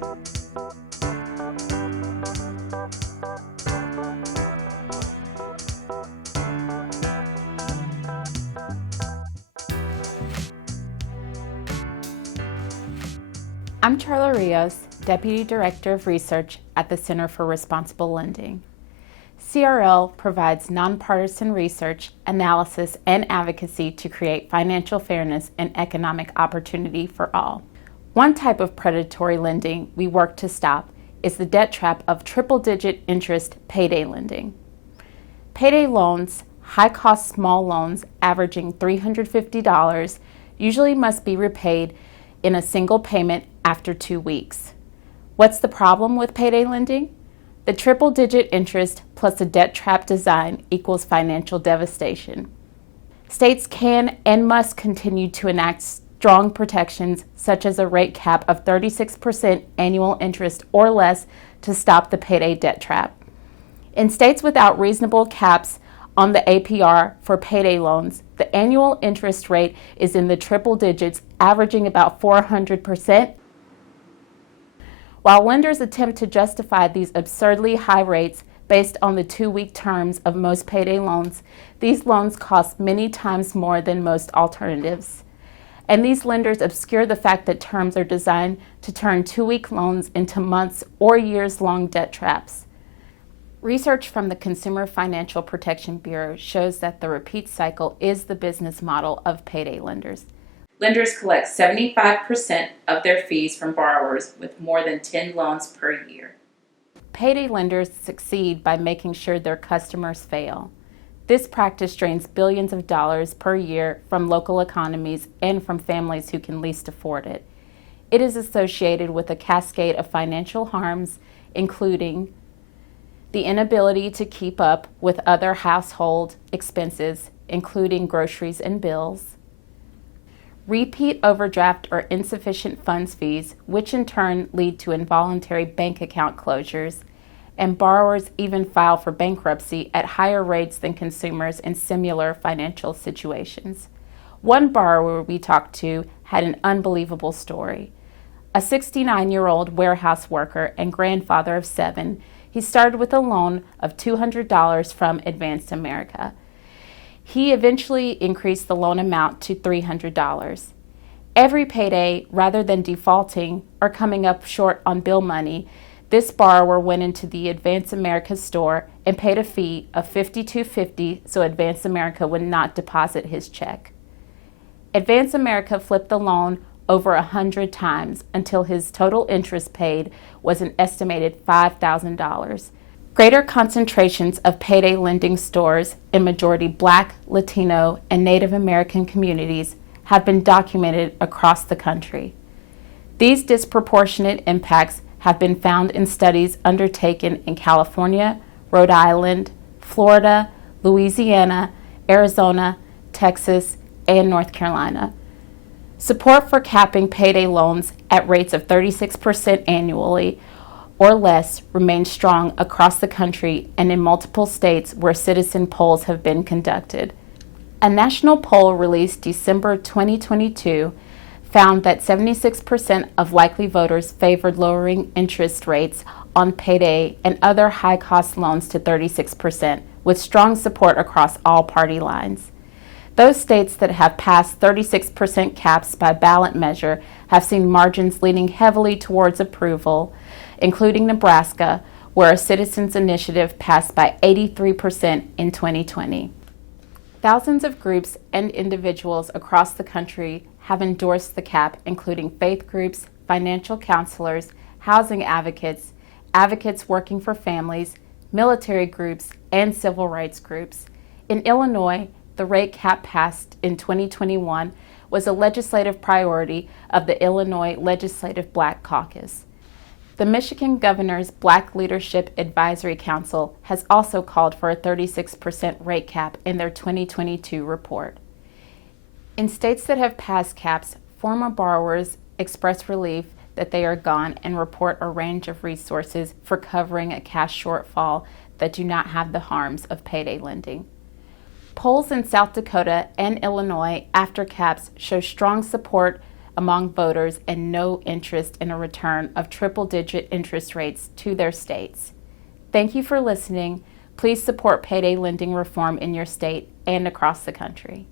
I'm Charla Rios, Deputy Director of Research at the Center for Responsible Lending. CRL provides nonpartisan research, analysis, and advocacy to create financial fairness and economic opportunity for all. One type of predatory lending we work to stop is the debt trap of triple-digit interest payday lending. Payday loans, high-cost small loans averaging $350, usually must be repaid in a single payment after 2 weeks. What's the problem with payday lending? The triple-digit interest plus a debt trap design equals financial devastation. States can and must continue to enact strong protections, such as a rate cap of 36% annual interest or less, to stop the payday debt trap. In states without reasonable caps on the APR for payday loans, the annual interest rate is in the triple digits, averaging about 400%. While lenders attempt to justify these absurdly high rates based on the 2-week terms of most payday loans, these loans cost many times more than most alternatives. And these lenders obscure the fact that terms are designed to turn 2-week loans into months or years-long debt traps. Research from the Consumer Financial Protection Bureau shows that the repeat cycle is the business model of payday lenders. Lenders collect 75% of their fees from borrowers with more than 10 loans per year. Payday lenders succeed by making sure their customers fail. This practice drains billions of dollars per year from local economies and from families who can least afford it. It is associated with a cascade of financial harms, including the inability to keep up with other household expenses, including groceries and bills, repeat overdraft or insufficient funds fees, which in turn lead to involuntary bank account closures, and borrowers even file for bankruptcy at higher rates than consumers in similar financial situations. One borrower we talked to had an unbelievable story. A 69-year-old warehouse worker and grandfather of 7, he started with a loan of $200 from Advanced America. He eventually increased the loan amount to $300. Every payday, rather than defaulting or coming up short on bill money, this borrower went into the Advance America store and paid a fee of $52.50 so Advance America would not deposit his check. Advance America flipped the loan over 100 times until his total interest paid was an estimated $5,000. Greater concentrations of payday lending stores in majority Black, Latino, and Native American communities have been documented across the country. These disproportionate impacts have been found in studies undertaken in California, Rhode Island, Florida, Louisiana, Arizona, Texas, and North Carolina. Support for capping payday loans at rates of 36% annually or less remains strong across the country and in multiple states where citizen polls have been conducted. A national poll released December 2022 found that 76% of likely voters favored lowering interest rates on payday and other high-cost loans to 36%, with strong support across all party lines. Those states that have passed 36% caps by ballot measure have seen margins leaning heavily towards approval, including Nebraska, where a citizens' initiative passed by 83% in 2020. Thousands of groups and individuals across the country have endorsed the cap, including faith groups, financial counselors, housing advocates, advocates working for families, military groups, and civil rights groups. In Illinois, the rate cap passed in 2021 was a legislative priority of the Illinois Legislative Black Caucus. The Michigan Governor's Black Leadership Advisory Council has also called for a 36% rate cap in their 2022 report. In states that have passed caps, former borrowers express relief that they are gone and report a range of resources for covering a cash shortfall that do not have the harms of payday lending. Polls in South Dakota and Illinois after caps show strong support among voters and no interest in a return of triple-digit interest rates to their states. Thank you for listening. Please support payday lending reform in your state and across the country.